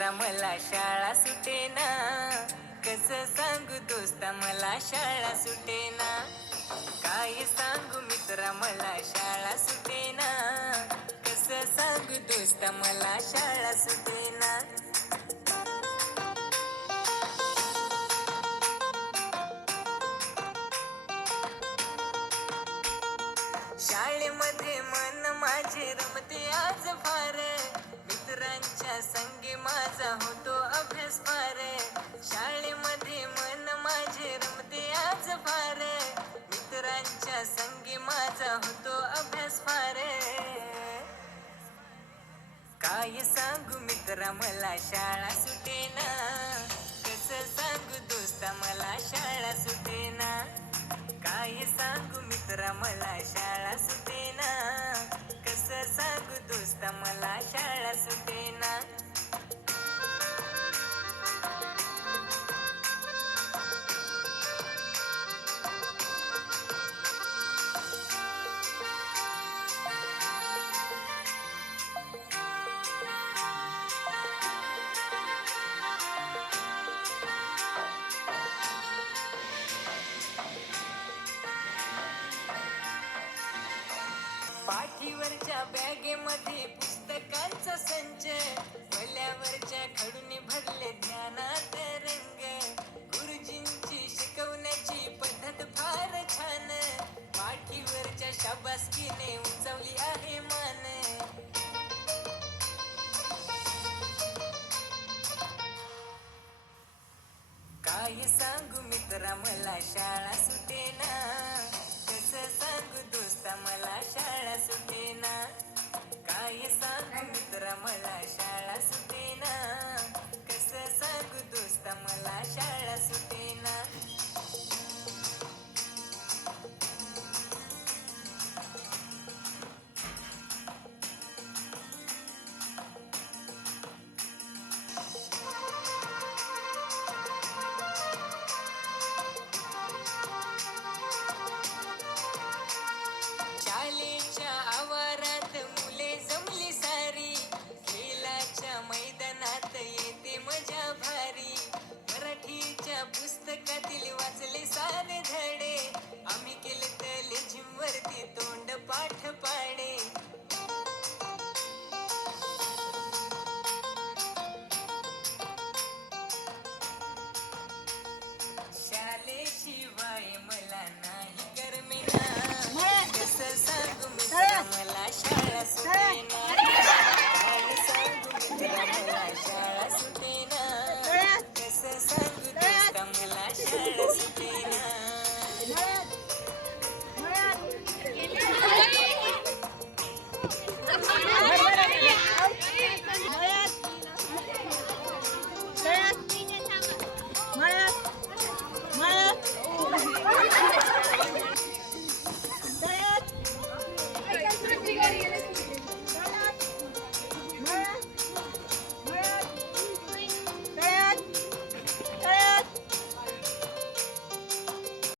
मित्रा मला शाळा सुटेना, कसं सांगू दोस्ता मला शाळा सुटेना. काय सांगू मित्रा मला शाळा सुटेना, कसं सांगू दोस्ता मला शाळा सुटेना. शाळेमध्ये मन माझे रमते आज फार, मित्रांच्या संगी माझा होतो अभ्यास फार. शाळेमध्ये मन माझे रमते आज फार, मित्रांच्या संगी माझा होतो अभ्यास फार. काय सांगू मित्रा मला शाळा सुटेना, कसं सांगू दोस्ता मला शाळा सुटेना. काय सांगू मित्रा मला शाळा सुटेना, कसं सांगू दोस्ता मला शाळा सुटेना. पाठीवरच्या बॅगेमध्ये पुस्तकांचा संच, भल्यावरच्या खडूने भरले ज्ञानात रंग. गुरुजींची शिकवण्याची पद्धत फार छान, पाठीवरच्या शाबासकीने उंचावली आहे मान. काय सांगू मित्रा मला शाळा सुटेना, कसं सांगू दोस्ता मला शाळा सुटेना. काय सांगू मित्रा मला शाळा सुटेना, कसं सांगू दोस्ता मला शाळा सुटेना.